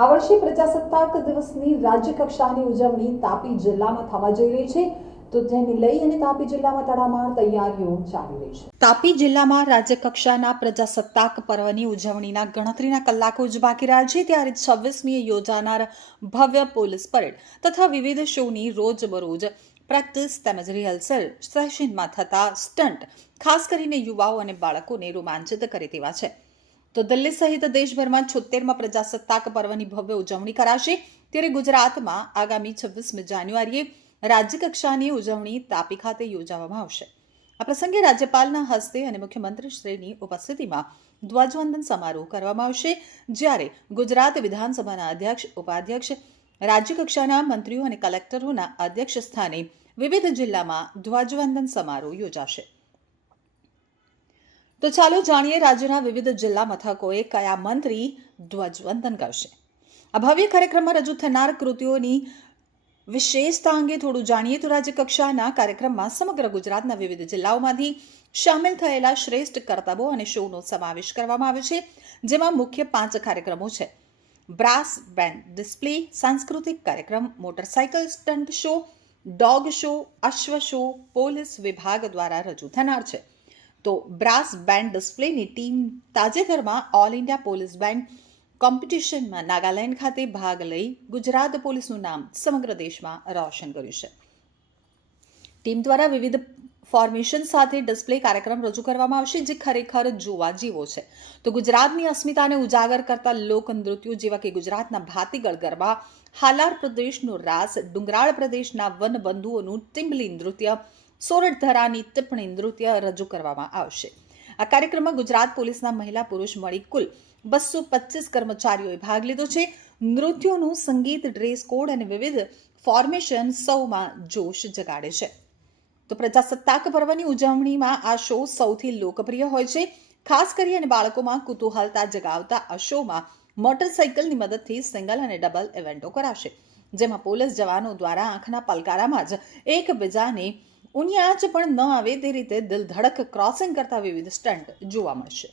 આ વર્ષે પ્રજાસત્તાક દિવસની રાજ્ય કક્ષાની ઉજવણી તાપી જિલ્લામાં થવા જઈ રહી છે, તો તેને લઈ અને તાપી જિલ્લામાં તડામાર તૈયારીઓ ચાલી રહી છે. તાપી જિલ્લામાં રાજ્ય કક્ષાના પ્રજાસત્તાક પર્વની ઉજવણીના ગણતરીના કલાકો જ બાકી રહ્યા છે, ત્યારે 26મીએ યોજાનાર ભવ્ય પોલીસ પરેડ તથા વિવિધ શોની રોજબરોજ પ્રેક્ટિસ તેમજ રિહર્સલ સેશનમાં થતા સ્ટન્ટ ખાસ કરીને યુવાઓ અને બાળકોને રોમાંચિત કરે તેવા છે. તો દિલ્હી સહિત દેશભરમાં 76મા પ્રજાસત્તાક પર્વની ભવ્ય ઉજવણી કરાશે, ત્યારે ગુજરાતમાં આગામી 26મી જાન્યુઆરીએ રાજ્યકક્ષાની ઉજવણી તાપી ખાતે યોજવામાં આવશે. આ પ્રસંગે રાજ્યપાલના હસ્તે અને મુખ્યમંત્રીશ્રીની ઉપસ્થિતિમાં ધ્વજવંદન સમારોહ કરવામાં આવશે, જ્યારે ગુજરાત વિધાનસભાના અધ્યક્ષ, ઉપાધ્યક્ષ, રાજ્યકક્ષાના મંત્રીઓ અને કલેક્ટરોના અધ્યક્ષ સ્થાને વિવિધ જિલ્લામાં ધ્વજવંદન સમારોહ યોજાશે. તો ચાલો જાણીએ રાજ્યના વિવિધ જિલ્લા મથકોએ કયા મંત્રી ધ્વજવંદન કરશે. આ ભવ્ય કાર્યક્રમમાં રજૂ થનાર કૃતિઓની વિશેષતા અંગે થોડું જાણીએ તો રાજ્ય કક્ષાના કાર્યક્રમમાં સમગ્ર ગુજરાતના વિવિધ જિલ્લાઓમાંથી સામેલ થયેલા શ્રેષ્ઠ કરતબો અને શોનો સમાવેશ કરવામાં આવે છે, જેમાં મુખ્ય 5 કાર્યક્રમો છે: બ્રાસ બેન્ડ ડિસ્પ્લે, સાંસ્કૃતિક કાર્યક્રમ, motorcycle stunt show, dog show, અશ્વ શો પોલીસ વિભાગ દ્વારા રજૂ થનાર છે. તો બ્રાસ બેન્ડ ડિસ્પ્લેની ટીમ તાજેતરમાં ઓલ ઇન્ડિયા પોલીસ બેન્ડ કોમ્પિટિશનમાં નાગાલેન્ડ ખાતે ભાગ લઈ ગુજરાત પોલીસનું નામ સમગ્ર દેશમાં રોશન કર્યું છે. ટીમ દ્વારા વિવિધ ફોર્મેશન સાથે ડિસ્પ્લે કાર્યક્રમ રજૂ કરવામાં આવશે, જે ખરેખર જોવા જેવો છે. તો ગુજરાતની અસ્મિતાને ઉજાગર કરતા લોકનૃત્યો જેવા કે ગુજરાતના ભાતીગળ ગરબા, હાલાર પ્રદેશનો રાસ, ડુંગરાળ પ્રદેશના વનબંધુઓનું ટિમ્બલી નૃત્ય, સોરઠધરાની ટિપ્પણી નૃત્ય રજૂ કરવામાં આવશે. આ કાર્યક્રમમાં ગુજરાત પોલીસના મહિલા પુરુષ મળી કુલ 225 કર્મચારીઓએ ભાગ લીધો છે. નૃત્યોનું સંગીત, ડ્રેસ કોડ અને વિવિધ ફોર્મેશન સૌમાં જોશ જગાડે છે. તો પ્રજાસત્તાક પર્વની ઉજવણીમાં આ શો સૌથી લોકપ્રિય હોય છે. ખાસ કરીને બાળકોમાં કુતૂહલતા જગાવતા આ શોમાં મોટરસાઇકલની મદદથી સિંગલ અને ડબલ ઇવેન્ટો કરાશે, જેમાં પોલીસ જવાનો દ્વારા આંખના પલકારામાં જ એકબીજાને ઊની આંચ પણ ન આવે તે રીતે દિલ ધડક ક્રોસિંગ કરતા વિવિધ સ્ટન્ટ જોવા મળશે.